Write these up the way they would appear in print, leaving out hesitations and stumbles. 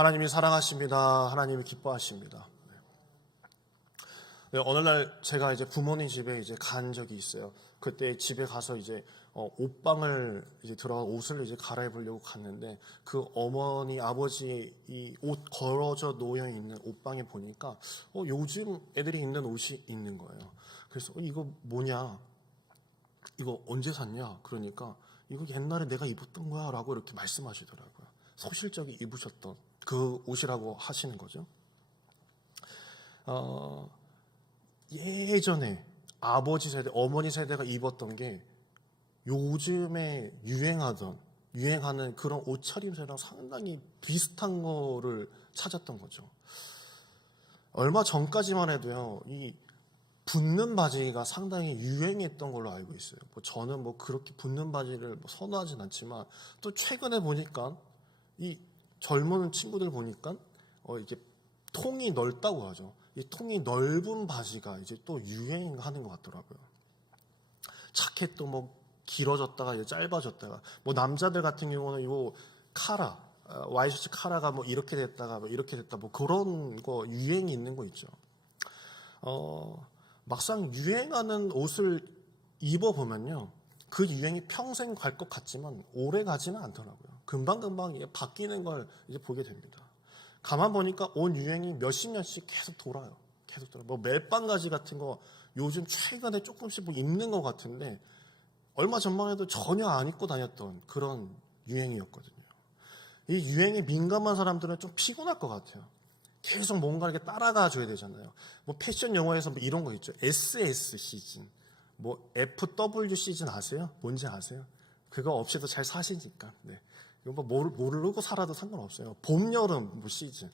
하나님이 사랑하십니다. 하나님이 기뻐하십니다. 네, 어느 날 제가 이제 부모님 집에 이제 간 적이 있어요. 그때 집에 가서 이제 옷방을 이제 들어가 옷을 이제 갈아입으려고 갔는데 그 어머니 아버지의 이 옷 걸어져 놓여 있는 옷방에 보니까 요즘 애들이 입는 옷이 있는 거예요. 그래서 이거 뭐냐? 이거 언제 샀냐? 그러니까 이거 옛날에 내가 입었던 거야라고 이렇게 말씀하시더라고요. 소실적이 입으셨던 그 옷이라고 하시는 거죠. 예전에 아버지 세대, 어머니 세대가 입었던 게 요즘에 유행하는 그런 옷차림새랑 상당히 비슷한 거를 찾았던 거죠. 얼마 전까지만 해도요, 이 붙는 바지가 상당히 유행했던 걸로 알고 있어요. 저는 그렇게 붙는 바지를 선호하진 않지만 또 최근에 보니까 이 젊은 친구들 보니까 이게 통이 넓다고 하죠. 이 통이 넓은 바지가 이제 또 유행하는 것 같더라고요. 자켓도 길어졌다가 짧아졌다가 남자들 같은 경우는 이 카라 와이셔츠 카라가 이렇게 됐다가 이렇게 됐다 그런 거 유행이 있는 거 있죠. 막상 유행하는 옷을 입어보면요, 그 유행이 평생 갈 것 같지만 오래 가지는 않더라고요. 금방금방 이게 바뀌는 걸 이제 보게 됩니다. 가만 보니까 옷 유행이 몇십 년씩 계속 돌아요. 계속 돌아. 멜빵가지 같은 거 요즘 최근에 조금씩 입는 것 같은데 얼마 전만 해도 전혀 안 입고 다녔던 그런 유행이었거든요. 이 유행에 민감한 사람들은 좀 피곤할 것 같아요. 계속 뭔가 이렇게 따라가 줘야 되잖아요. 패션 용어에서 이런 거 있죠. SS 시즌, FW 시즌 아세요? 뭔지 아세요? 그거 없이도 잘 사시니까. 네. 이거 모르고 살아도 상관없어요. 봄, 여름 시즌,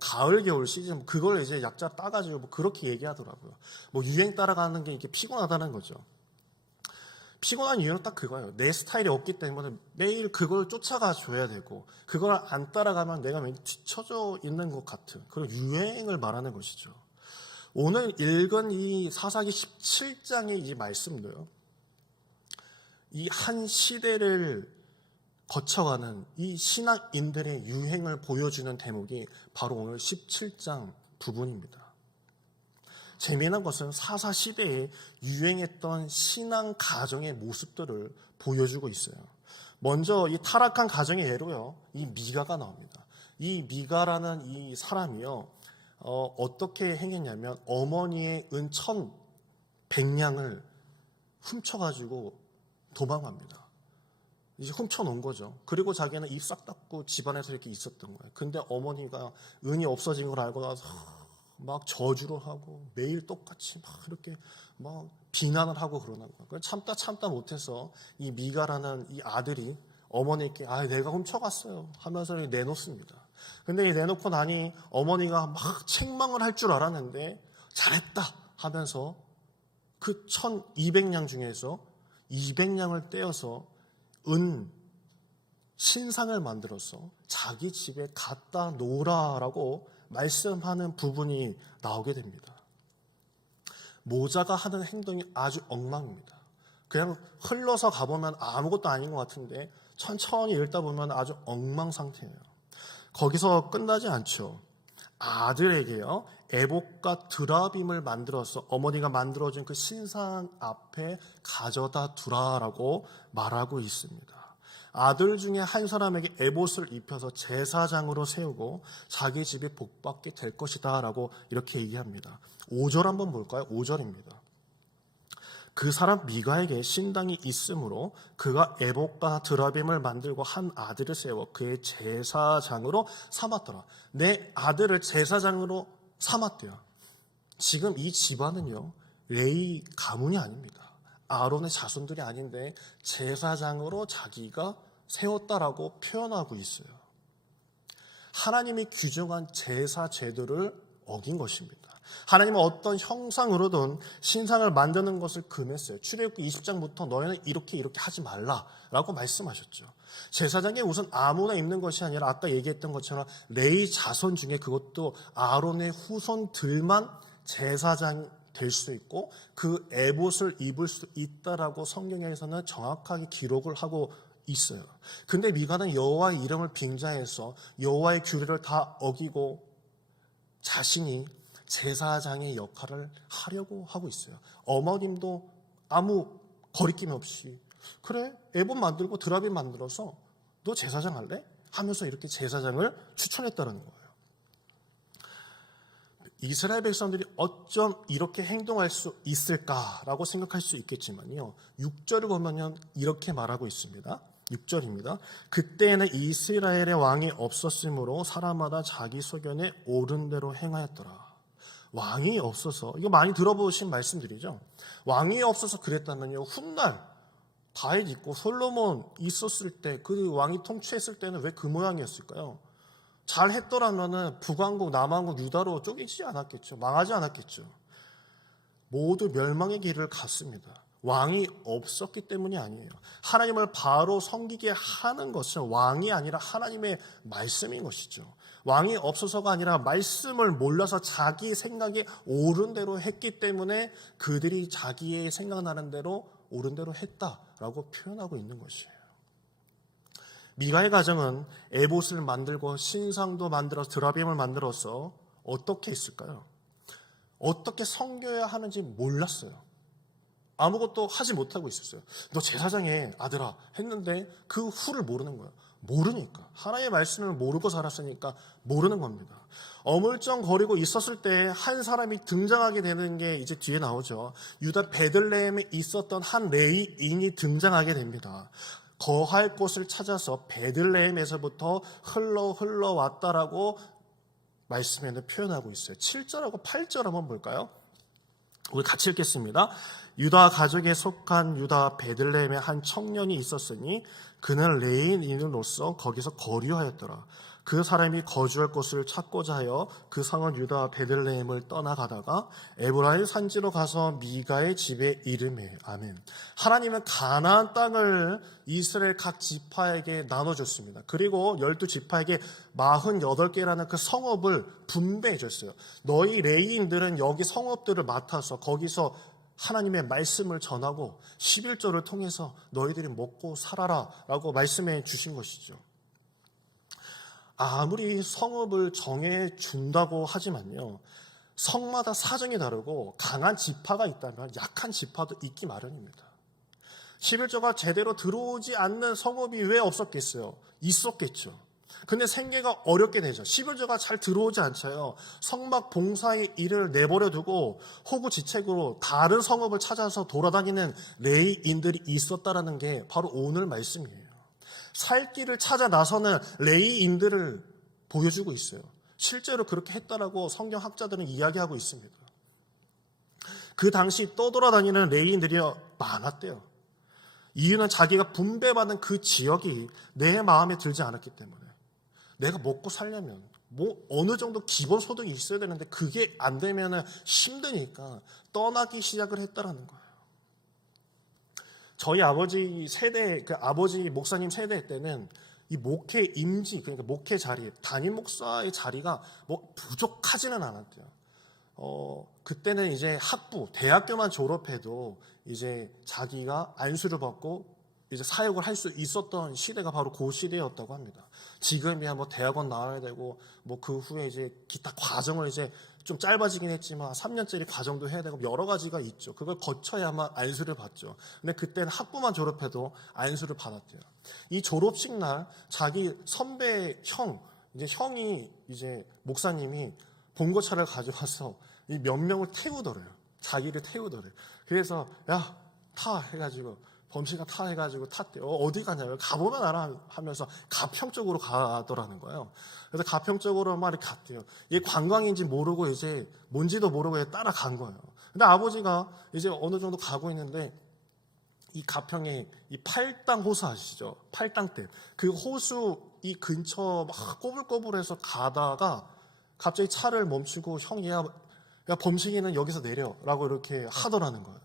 가을, 겨울 시즌, 그걸 이제 약자 따가지고 그렇게 얘기하더라고요. 유행 따라가는 게 이렇게 피곤하다는 거죠. 피곤한 이유는 딱 그거예요. 내 스타일이 없기 때문에 매일 그걸 쫓아가 줘야 되고, 그걸 안 따라가면 내가 왠지 뒤처져 있는 것 같은 그런 유행을 말하는 것이죠. 오늘 읽은 이 사사기 17장의 이 말씀도요, 이 한 시대를 거쳐가는 이 신앙인들의 유행을 보여주는 대목이 바로 오늘 17장 부분입니다. 재미난 것은 사사 시대에 유행했던 신앙 가정의 모습들을 보여주고 있어요. 먼저 이 타락한 가정의 예로요, 이 미가가 나옵니다. 이 미가라는 이 사람이요, 어떻게 행했냐면 어머니의 은 1,100냥을 훔쳐가지고 도망합니다. 이제 훔쳐놓은 거죠. 그리고 자기는 입 싹 닫고 집안에서 이렇게 있었던 거예요. 근데 어머니가 은이 없어진 걸 알고 나서 막 저주를 하고 매일 똑같이 이렇게 비난을 하고 그러는 거예요. 참다 못해서 이 미가라는 이 아들이 어머니께 내가 훔쳐갔어요 하면서 내놓습니다. 근데 이 내놓고 나니 어머니가 막 책망을 할 줄 알았는데 잘했다 하면서 그 1,200냥 중에서 200냥을 떼어서 은 신상을 만들어서 자기 집에 갖다 놓으라라고 말씀하는 부분이 나오게 됩니다. 모자가 하는 행동이 아주 엉망입니다. 그냥 흘러서 가보면 아무것도 아닌 것 같은데 천천히 읽다 보면 아주 엉망 상태예요. 거기서 끝나지 않죠. 아들에게요, 에봇과 드라빔을 만들어서 어머니가 만들어준 그 신상 앞에 가져다 두라라고 말하고 있습니다. 아들 중에 한 사람에게 에봇을 입혀서 제사장으로 세우고 자기 집이 복받게 될 것이다 라고 이렇게 얘기합니다. 5절 한번 볼까요? 5절입니다. 그 사람 미가에게 신당이 있으므로 그가 에봇과 드라빔을 만들고 한 아들을 세워 그의 제사장으로 삼았더라. 내 아들을 제사장으로 삼았대요. 지금 이 집안은요, 레위 가문이 아닙니다. 아론의 자손들이 아닌데 제사장으로 자기가 세웠다라고 표현하고 있어요. 하나님이 규정한 제사 제도를 어긴 것입니다. 하나님은 어떤 형상으로든 신상을 만드는 것을 금했어요. 출애굽기 20장부터 너희는 이렇게 하지 말라라고 말씀하셨죠. 제사장의 옷은 아무나 입는 것이 아니라 아까 얘기했던 것처럼 레위 자손 중에 그것도 아론의 후손들만 제사장이 될 수 있고 그 에봇을 입을 수 있다라고 성경에서는 정확하게 기록을 하고 있어요. 근데 미가는 여호와의 이름을 빙자해서 여호와의 규례를 다 어기고 자신이 제사장의 역할을 하려고 하고 있어요. 어머님도 아무 거리낌 없이 그래 에봇 만들고 드라빔 만들어서 너 제사장 할래? 하면서 이렇게 제사장을 추천했다는 거예요. 이스라엘 백성들이 어쩜 이렇게 행동할 수 있을까라고 생각할 수 있겠지만요. 6절을 보면 이렇게 말하고 있습니다. 6절입니다. 그때에는 이스라엘의 왕이 없었으므로 사람마다 자기 소견에 옳은 대로 행하였더라. 왕이 없어서, 이거 많이 들어보신 말씀들이죠. 왕이 없어서 그랬다면요. 훗날 다윗 있고 솔로몬 있었을 때, 그 왕이 통치했을 때는 왜 그 모양이었을까요? 잘 했더라면은 북왕국, 남왕국, 유다로 쪼개지지 않았겠죠. 망하지 않았겠죠. 모두 멸망의 길을 갔습니다. 왕이 없었기 때문이 아니에요. 하나님을 바로 섬기게 하는 것은 왕이 아니라 하나님의 말씀인 것이죠. 왕이 없어서가 아니라 말씀을 몰라서 자기 생각에 옳은 대로 했기 때문에 그들이 자기의 생각나는 대로 옳은 대로 했다라고 표현하고 있는 것이에요. 미가의 가정은 에봇을 만들고 신상도 만들어서 드라빔을 만들어서 어떻게 했을까요? 어떻게 섬겨야 하는지 몰랐어요. 아무것도 하지 못하고 있었어요. 너 제사장의 아들아 했는데 그 후를 모르는 거예요. 모르니까. 하나님의 말씀을 모르고 살았으니까 모르는 겁니다. 어물쩡거리고 있었을 때 한 사람이 등장하게 되는 게 이제 뒤에 나오죠. 유다 베들레헴에 있었던 한 레위인이 등장하게 됩니다. 거할 곳을 찾아서 베들레헴에서부터 흘러왔다라고 말씀에는 표현하고 있어요. 7절하고 8절 한번 볼까요? 우리 같이 읽겠습니다. 유다 가족에 속한 유다 베들레헴에 한 청년이 있었으니 그는 레위인으로서 거기서 거류하였더라. 그 사람이 거주할 곳을 찾고자 하여 그 성은 유다 베들레헴을 떠나가다가 에브라임 산지로 가서 미가의 집에 이르매. 아멘. 하나님은 가나안 땅을 이스라엘 각 지파에게 나눠줬습니다. 그리고 12지파에게 48개라는 그 성읍을 분배해 줬어요. 너희 레위인들은 여기 성읍들을 맡아서 거기서 하나님의 말씀을 전하고 11조를 통해서 너희들이 먹고 살아라 라고 말씀해 주신 것이죠. 아무리 성읍을 정해준다고 하지만요, 성마다 사정이 다르고 강한 지파가 있다면 약한 지파도 있기 마련입니다. 11조가 제대로 들어오지 않는 성읍이 왜 없었겠어요? 있었겠죠. 근데 생계가 어렵게 되죠. 11조가 잘 들어오지 않자요. 성막 봉사의 일을 내버려 두고 호구지책으로 다른 성읍을 찾아서 돌아다니는 레위인들이 있었다라는 게 바로 오늘 말씀이에요. 살 길을 찾아 나서는 레위인들을 보여주고 있어요. 실제로 그렇게 했다라고 성경학자들은 이야기하고 있습니다. 그 당시 떠돌아다니는 레위인들이 많았대요. 이유는 자기가 분배받은 그 지역이 내 마음에 들지 않았기 때문에. 내가 먹고 살려면 어느 정도 기본 소득이 있어야 되는데 그게 안 되면 힘드니까 떠나기 시작을 했다라는 거예요. 저희 아버지 세대, 그 아버지 목사님 세대 때는 이 목회 임지, 그러니까 목회 자리, 담임 목사의 자리가 부족하지는 않았대요. 그때는 이제 학부, 대학교만 졸업해도 이제 자기가 안수를 받고 이제 사역을 할 수 있었던 시대가 바로 그 시대였다고 합니다. 지금이야 대학원 나와야 되고 그 후에 이제 기타 과정을 이제 좀 짧아지긴 했지만 3년짜리 과정도 해야 되고 여러 가지가 있죠. 그걸 거쳐야만 안수를 받죠. 근데 그때는 학부만 졸업해도 안수를 받았대요. 이 졸업식 날 자기 선배 이제 형이 이제 목사님이 봉고차를 가져와서 이 몇 명을 태우더래요. 자기를 태우더래요. 그래서 야, 타 해가지고 범씨가 타 해가지고 탔대요. 어디 가냐면 가보면 알아 하면서 가평 쪽으로 가더라는 거예요. 그래서 가평 쪽으로 막 이렇게 갔대요. 이게 관광인지 모르고 이제 뭔지도 모르고 따라간 거예요. 근데 아버지가 이제 어느 정도 가고 있는데 이 가평에 이 팔당 호수 아시죠? 팔당댐. 그 호수 이 근처 막 꼬불꼬불해서 가다가 갑자기 차를 멈추고 형이 야 범식이는 여기서 내려라고 이렇게 하더라는 거예요.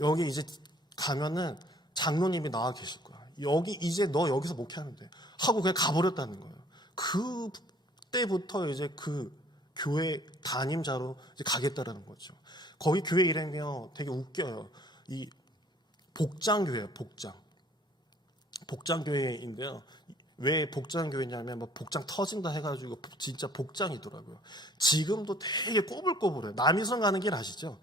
여기 이제 가면은 장로님이 나와 계실 거야. 이제 너 여기서 목회하는데 하고 그냥 가버렸다는 거예요. 그때부터 이제 그 교회 담임자로 이제 가겠다라는 거죠. 거기 교회 이름이요 되게 웃겨요. 이 복장교회예요. 복장. 복장교회인데요. 왜 복장교회냐면 뭐 복장 터진다 해가지고 진짜 복장이더라고요. 지금도 되게 꼬불꼬불해요. 남이섬 가는 길 아시죠?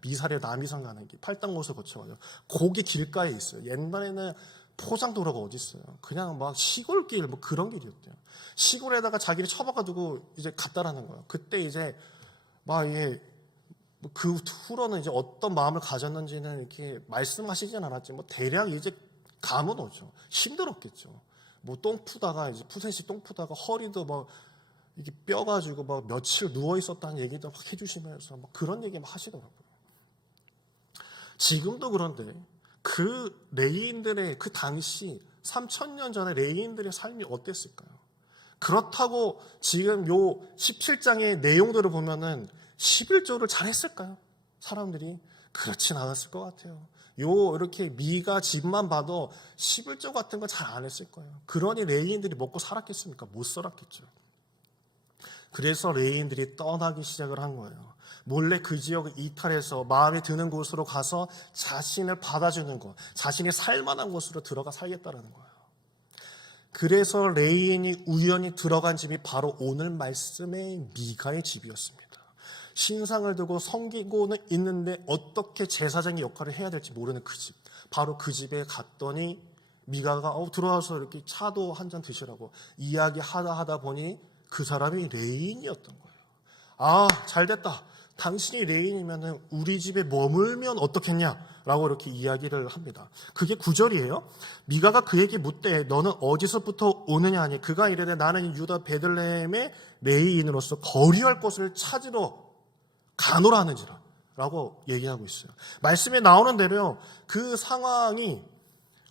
미사리 남이섬 가는 길, 팔당못을 거쳐가지고 거기 길가에 있어요. 옛날에는 포장도로가 어디 있어요? 그냥 막 시골길 뭐 그런 길이었대요. 시골에다가 자기를 처박아두고 이제 갔다라는 거예요. 그때 이제 막 이게 그 후로는 이제 어떤 마음을 가졌는지는 이렇게 말씀하시진 않았지. 뭐 대략 이제 감은 오죠. 힘들었겠죠. 뭐 똥 푸다가 이제 푸센씨 똥 푸다가 허리도 막 이게 뼈 가지고 막 며칠 누워 있었다는 얘기도 막 해주시면서 막 그런 얘기 막 하시더라고요. 지금도 그런데 그 레이인들의 그 당시 3000년 전에 레이인들의 삶이 어땠을까요? 그렇다고 지금 요 17장의 내용들을 보면은 11조를 잘했을까요? 사람들이 그렇진 않았을 것 같아요. 요 이렇게 미가 집만 봐도 11조 같은 거 잘 안 했을 거예요. 그러니 레이인들이 먹고 살았겠습니까? 못 살았겠죠. 그래서 레이인들이 떠나기 시작을 한 거예요. 몰래 그 지역을 이탈해서 마음에 드는 곳으로 가서 자신을 받아주는 것, 자신이 살만한 곳으로 들어가 살겠다는 거예요. 그래서 레이인이 우연히 들어간 집이 바로 오늘 말씀의 미가의 집이었습니다. 신상을 두고 섬기고는 있는데 어떻게 제사장의 역할을 해야 될지 모르는 그 집. 바로 그 집에 갔더니 미가가 들어와서 이렇게 차도 한 잔 드시라고 이야기하다 보니 그 사람이 레인이었던 거예요. 아, 잘됐다. 당신이 레인이면 우리 집에 머물면 어떻겠냐라고 이렇게 이야기를 합니다. 그게 9절이에요. 미가가 그에게 묻되 너는 어디서부터 오느냐 하니 그가 이르되 나는 유다 베들레헴의 레인으로서 거류할 곳을 찾으러 가노라 하는지라 라고 얘기하고 있어요. 말씀에 나오는 대로 그 상황이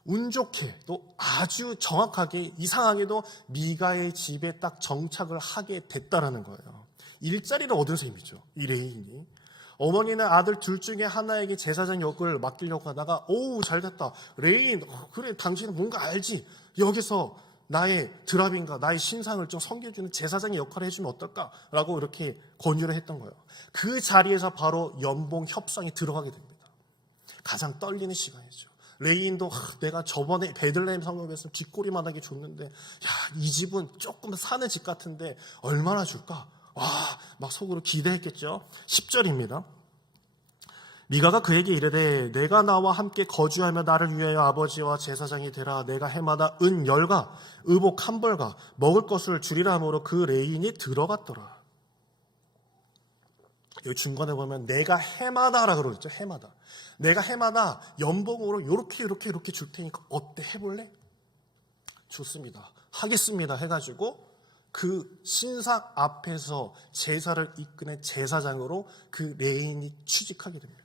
운 좋게 또 아주 정확하게 이상하게도 미가의 집에 딱 정착을 하게 됐다라는 거예요. 일자리를 얻은 셈이죠. 이 레인이. 어머니는 아들 둘 중에 하나에게 제사장 역을 맡기려고 하다가 오 잘됐다. 레인 그래 당신은 뭔가 알지. 여기서 나의 드랍인가 나의 신상을 좀 섬겨주는 제사장의 역할을 해주면 어떨까라고 이렇게 권유를 했던 거예요. 그 자리에서 바로 연봉 협상에 들어가게 됩니다. 가장 떨리는 시간이죠. 레인도 내가 저번에 베들레헴 성읍에서 뒷골이만하게 줬는데 이 집은 조금 사는 집 같은데 얼마나 줄까? 막 속으로 기대했겠죠. 10절입니다. 미가가 그에게 이르되 내가 나와 함께 거주하며 나를 위하여 아버지와 제사장이 되라. 내가 해마다 은 10가 의복 1벌과 먹을 것을 주리라 하므로 그 레인이 들어갔더라. 여기 중간에 보면 내가 해마다라 그러죠. 해마다. 내가 해마다 연봉으로 이렇게 줄 테니까 어때? 해볼래? 좋습니다. 하겠습니다. 해가지고 그 신상 앞에서 제사를 이끄는 제사장으로 그 레인이 취직하게 됩니다.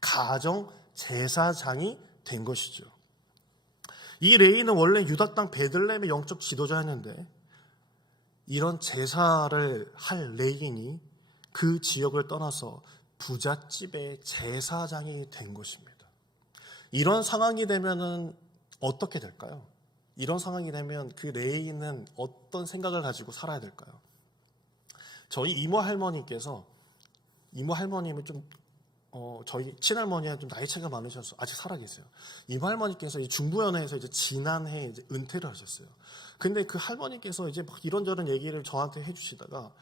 가정 제사장이 된 것이죠. 이 레인은 원래 유다 땅 베들레헴의 영적 지도자였는데 이런 제사를 할 레인이 그 지역을 떠나서 부잣집의 제사장이 된 것입니다. 이런 상황이 되면은 어떻게 될까요? 이런 상황이 되면 그 레인은 어떤 생각을 가지고 살아야 될까요? 저희 이모 할머님은 좀 저희 친할머니가 좀 나이 차이가 많으셔서 아직 살아계세요. 이모 할머니께서 중부연회에서 이제 지난해 이제 은퇴를 하셨어요. 근데 그 할머니께서 이제 막 이런저런 얘기를 저한테 해주시다가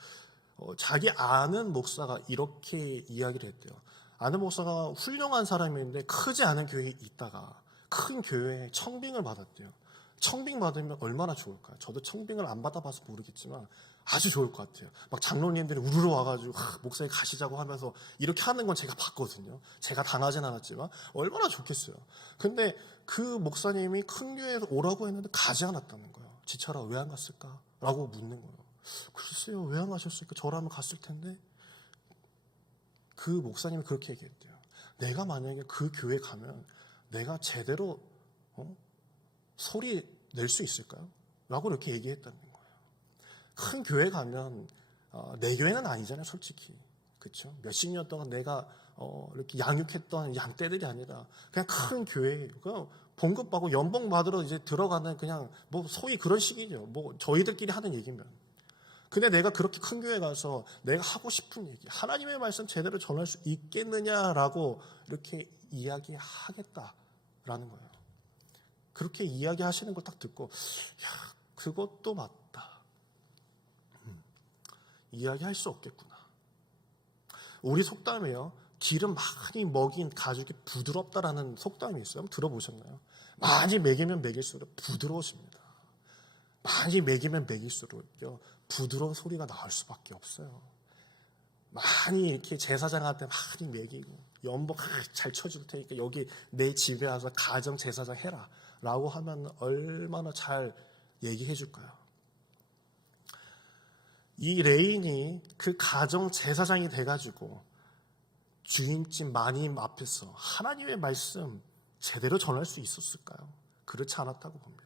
자기 아는 목사가 이렇게 이야기를 했대요. 아는 목사가 훌륭한 사람인데 크지 않은 교회에 있다가 큰 교회에 청빙을 받았대요. 청빙 받으면 얼마나 좋을까요? 저도 청빙을 안 받아봐서 모르겠지만 아주 좋을 것 같아요. 막 장로님들이 우르르 와가지고 목사님 가시자고 하면서 이렇게 하는 건 제가 봤거든요. 제가 당하진 않았지만 얼마나 좋겠어요. 근데 그 목사님이 큰 교회에서 오라고 했는데 가지 않았다는 거예요. 지철아 왜 안 갔을까? 라고 묻는 거예요. 글쎄요 왜 안 가셨을까? 저라면 갔을 텐데. 그 목사님이 그렇게 얘기했대요. 내가 만약에 그 교회 가면 내가 제대로 소리 낼 수 있을까요? 라고 이렇게 얘기했다는 거예요. 큰 교회 가면 내 교회는 아니잖아요, 솔직히. 그렇죠? 몇십 년 동안 내가 이렇게 양육했던 양떼들이 아니라 그냥 큰 교회, 그냥 봉급받고 연봉 받으러 이제 들어가는 그냥 뭐 소위 그런 식이죠. 뭐 저희들끼리 하는 얘기면. 근데 내가 그렇게 큰 교회 가서 내가 하고 싶은 얘기, 하나님의 말씀 제대로 전할 수 있겠느냐라고 이렇게 이야기하겠다라는 거예요. 그렇게 이야기하시는 걸 딱 듣고 야, 그것도 맞다. 이야기할 수 없겠구나. 우리 속담에요. 기름 많이 먹인 가죽이 부드럽다라는 속담이 있어요. 한번 들어보셨나요? 많이 먹이면 먹일수록 부드러워집니다. 많이 먹이면 먹일수록요 부드러운 소리가 나올 수밖에 없어요. 많이 이렇게 제사장한테 많이 먹이고 연복 잘 쳐줄 테니까 여기 내 집에 와서 가정 제사장 해라 라고 하면 얼마나 잘 얘기해 줄까요? 이 레인이 그 가정 제사장이 돼가지고 주인집 마님 앞에서 하나님의 말씀 제대로 전할 수 있었을까요? 그렇지 않았다고 봅니다.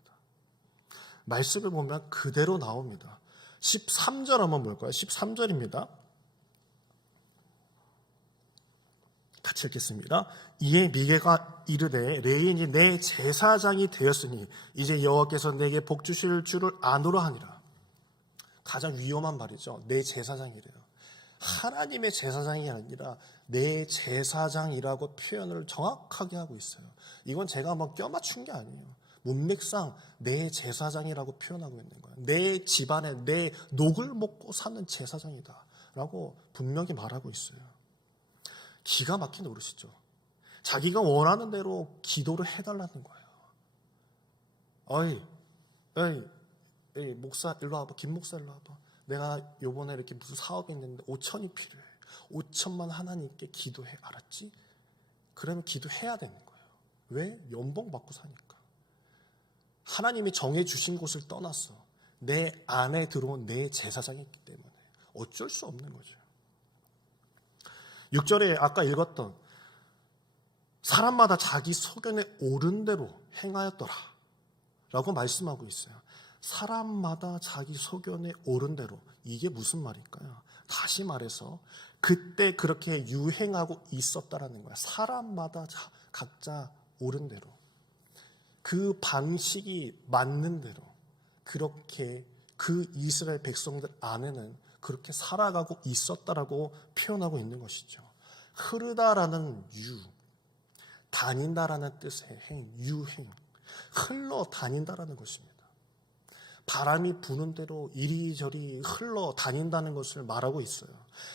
말씀을 보면 그대로 나옵니다. 13절 한번 볼까요? 13절입니다. 같이 읽겠습니다. 이에 미게가 이르되 레인이 내 제사장이 되었으니 이제 여호와께서 내게 복 주실 줄을 아노라 하니라. 가장 위험한 말이죠. 내 제사장이래요. 하나님의 제사장이 아니라 내 제사장이라고 표현을 정확하게 하고 있어요. 이건 제가 뭐 껴맞춘 게 아니에요. 문맥상 내 제사장이라고 표현하고 있는 거예요. 내 집안에 내 녹을 먹고 사는 제사장이다 라고 분명히 말하고 있어요. 기가 막힌 노릇이죠. 자기가 원하는 대로 기도를 해달라는 거예요. 어이 목사 일로 와봐. 김 목사 일로 와봐. 내가 요번에 이렇게 무슨 사업이 있는데 5천이 필요해. 5천만 하나님께 기도해. 알았지? 그러면 기도해야 되는 거예요. 왜? 연봉 받고 사니까. 하나님이 정해주신 곳을 떠났어. 내 안에 들어온 내 제사장이 있기 때문에 어쩔 수 없는 거죠. 6절에 아까 읽었던 사람마다 자기 소견에 옳은 대로 행하였더라 라고 말씀하고 있어요. 사람마다 자기 소견에 옳은 대로. 이게 무슨 말일까요? 다시 말해서 그때 그렇게 유행하고 있었다라는 거야. 사람마다 각자 옳은 대로. 그 방식이 맞는 대로 그렇게 그 이스라엘 백성들 안에는 그렇게 살아가고 있었다라고 표현하고 있는 것이죠. 흐르다라는 유, 다닌다라는 뜻의 행, 유행, 흘러 다닌다라는 것입니다. 바람이 부는 대로 이리저리 흘러 다닌다는 것을 말하고 있어요.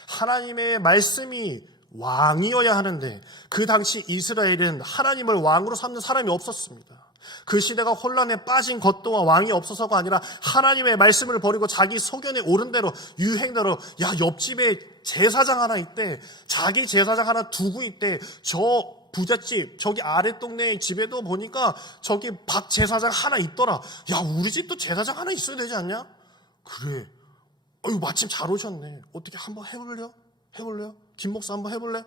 하나님의 말씀이 왕이어야 하는데 그 당시 이스라엘은 하나님을 왕으로 삼는 사람이 없었습니다. 그 시대가 혼란에 빠진 것 또한 왕이 없어서가 아니라 하나님의 말씀을 버리고 자기 소견에 옳은 대로 유행대로 야 옆집에 제사장 하나 있대. 자기 제사장 하나 두고 있대. 저 부잣집 저기 아래 동네 집에도 보니까 저기 박 제사장 하나 있더라. 야 우리 집도 제사장 하나 있어야 되지 않냐? 그래. 마침 잘 오셨네. 어떻게 한번 해볼래요? 김 목사 한번 해볼래?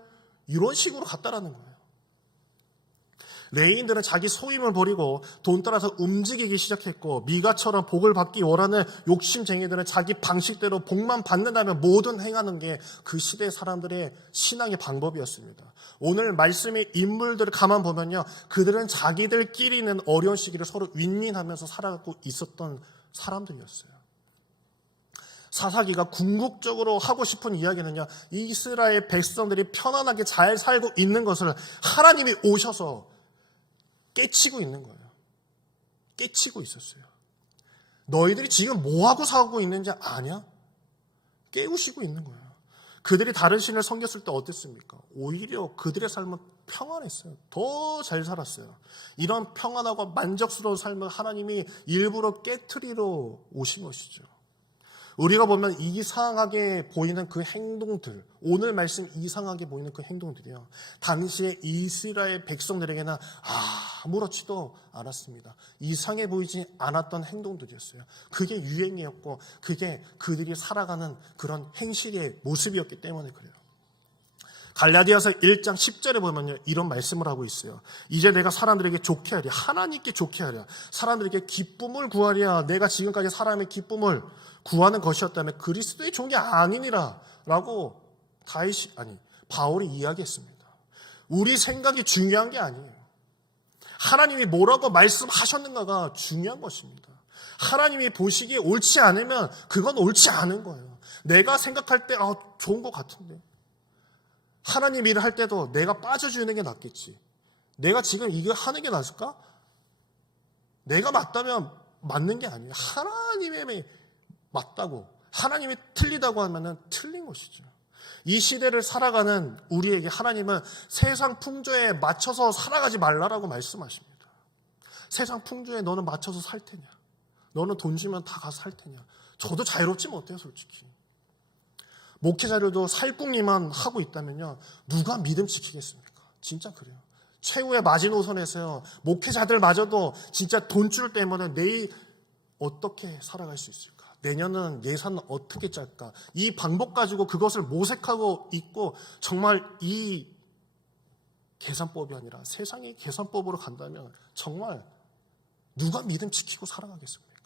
이런 식으로 갔다라는 거예요. 레인들은 자기 소임을 버리고 돈 따라서 움직이기 시작했고 미가처럼 복을 받기 원하는 욕심쟁이들은 자기 방식대로 복만 받는다면 뭐든 행하는 게 그 시대 사람들의 신앙의 방법이었습니다. 오늘 말씀의 인물들을 가만 보면요. 그들은 자기들끼리는 어려운 시기를 서로 윈윈하면서 살아가고 있었던 사람들이었어요. 사사기가 궁극적으로 하고 싶은 이야기는요. 이스라엘 백성들이 편안하게 잘 살고 있는 것을 하나님이 오셔서 깨치고 있는 거예요. 깨치고 있었어요. 너희들이 지금 뭐하고 살고 있는지 아냐? 깨우시고 있는 거예요. 그들이 다른 신을 섬겼을 때 어땠습니까? 오히려 그들의 삶은 평안했어요. 더 잘 살았어요. 이런 평안하고 만족스러운 삶을 하나님이 일부러 깨트리러 오신 것이죠. 우리가 보면 이상하게 보이는 그 행동들, 오늘 말씀 이상하게 보이는 그 행동들이요. 당시에 이스라엘 백성들에게는 아무렇지도 않았습니다. 이상해 보이지 않았던 행동들이었어요. 그게 유행이었고 그게 그들이 살아가는 그런 행실의 모습이었기 때문에 그래요. 갈라디아서 1장 10절에 보면요. 이런 말씀을 하고 있어요. 이제 내가 사람들에게 좋게 하랴. 하나님께 좋게 하랴. 사람들에게 기쁨을 구하랴. 내가 지금까지 사람의 기쁨을 구하는 것이었다면 그리스도의 종이 아니니라 라고 바울이 이야기했습니다. 우리 생각이 중요한 게 아니에요. 하나님이 뭐라고 말씀하셨는가가 중요한 것입니다. 하나님이 보시기에 옳지 않으면 그건 옳지 않은 거예요. 내가 생각할 때 좋은 것 같은데 하나님 일을 할 때도 내가 빠져주는 게 낫겠지. 내가 지금 이거 하는 게 나을까? 내가 맞다면 맞는 게 아니에요. 하나님의 맞다고, 하나님이 틀리다고 하면은 틀린 것이죠. 이 시대를 살아가는 우리에게 하나님은 세상 풍조에 맞춰서 살아가지 말라라고 말씀하십니다. 세상 풍조에 너는 맞춰서 살 테냐? 너는 돈 주면 다 가서 살 테냐? 저도 자유롭지 못해요, 솔직히. 목회자들도 살궁리만 하고 있다면요, 누가 믿음 지키겠습니까? 진짜 그래요. 최후의 마지노선에서요, 목회자들마저도 진짜 돈줄 때문에 내일 어떻게 살아갈 수 있을까? 내년은 예산은 어떻게 짤까? 이 방법 가지고 그것을 모색하고 있고, 정말 이 계산법이 아니라 세상의 계산법으로 간다면 정말 누가 믿음 지키고 살아가겠습니까?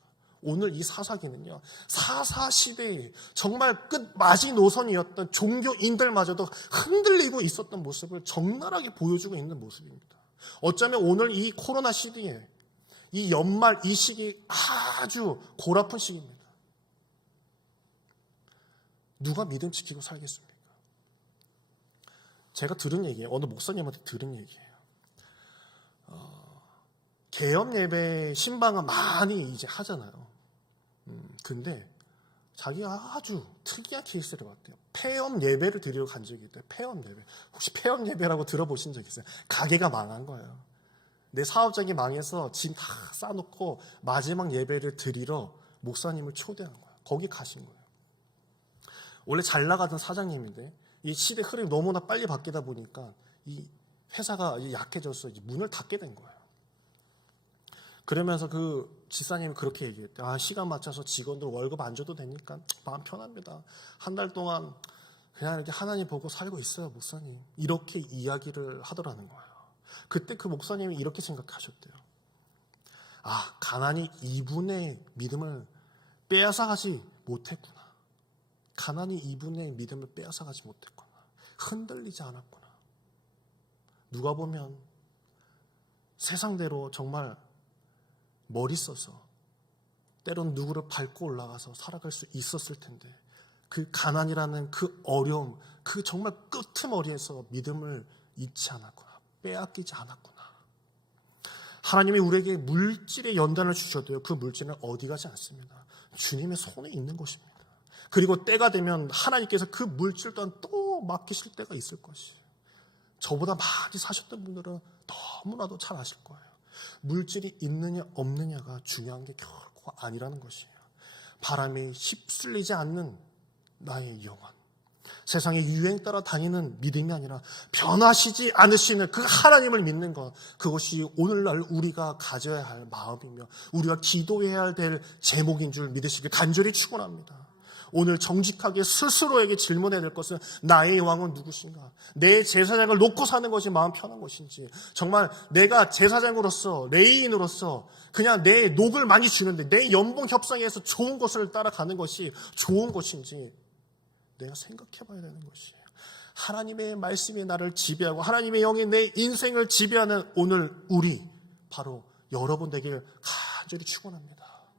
오늘 이 사사기는요, 사사시대에 정말 끝 마지노선이었던 종교인들마저도 흔들리고 있었던 모습을 적나라하게 보여주고 있는 모습입니다. 어쩌면 오늘 이 코로나 시대에 이 연말 이 시기 아주 골아픈 시기입니다. 누가 믿음 지키고 살겠습니까? 제가 들은 얘기예요. 어느 목사님한테 들은 얘기예요. 개업 예배 신방은 많이 이제 하잖아요. 근데 자기가 아주 특이한 케이스를 봤대요. 폐업 예배를 드리러 간 적이 있대요. 폐업 예배. 혹시 폐업 예배라고 들어보신 적 있어요? 가게가 망한 거예요. 내 사업장이 망해서 짐 다 싸놓고 마지막 예배를 드리러 목사님을 초대한 거예요. 거기 가신 거예요. 원래 잘 나가던 사장님인데 이 시대 흐름이 너무나 빨리 바뀌다 보니까 이 회사가 약해져서 이제 문을 닫게 된 거예요. 그러면서 그 지사님이 그렇게 얘기했대요. 시간 맞춰서 직원들 월급 안 줘도 되니까 마음 편합니다. 한 달 동안 그냥 이렇게 하나님 보고 살고 있어요, 목사님. 이렇게 이야기를 하더라는 거예요. 그때 그 목사님이 이렇게 생각하셨대요. 가난이 이분의 믿음을 빼앗아가지 못했구나. 가난이 이분의 믿음을 빼앗아가지 못했구나. 흔들리지 않았구나. 누가 보면 세상대로 정말 머리 써서 때론 누구를 밟고 올라가서 살아갈 수 있었을 텐데 그 가난이라는 그 어려움, 그 정말 끄트머리에서 믿음을 잃지 않았구나. 빼앗기지 않았구나. 하나님이 우리에게 물질의 연단을 주셔도요, 그 물질은 어디 가지 않습니다. 주님의 손에 있는 것입니다. 그리고 때가 되면 하나님께서 그 물질 또한 또 맡기실 때가 있을 것이에요. 저보다 많이 사셨던 분들은 너무나도 잘 아실 거예요. 물질이 있느냐 없느냐가 중요한 게 결코 아니라는 것이에요. 바람에 휩쓸리지 않는 나의 영혼, 세상의 유행 따라 다니는 믿음이 아니라 변하시지 않으시는 그 하나님을 믿는 것, 그것이 오늘날 우리가 가져야 할 마음이며 우리가 기도해야 될 제목인 줄 믿으시길 간절히 축원합니다. 오늘 정직하게 스스로에게 질문해야 될 것은 나의 왕은 누구신가? 내 제사장을 놓고 사는 것이 마음 편한 것인지, 정말 내가 제사장으로서 레위인으로서 그냥 내 녹을 많이 주는데 내 연봉 협상에서 좋은 것을 따라가는 것이 좋은 것인지 내가 생각해 봐야 되는 것이에요. 하나님의 말씀이 나를 지배하고 하나님의 영이 내 인생을 지배하는 오늘 우리, 바로 여러분 되길 간절히 축원합니다.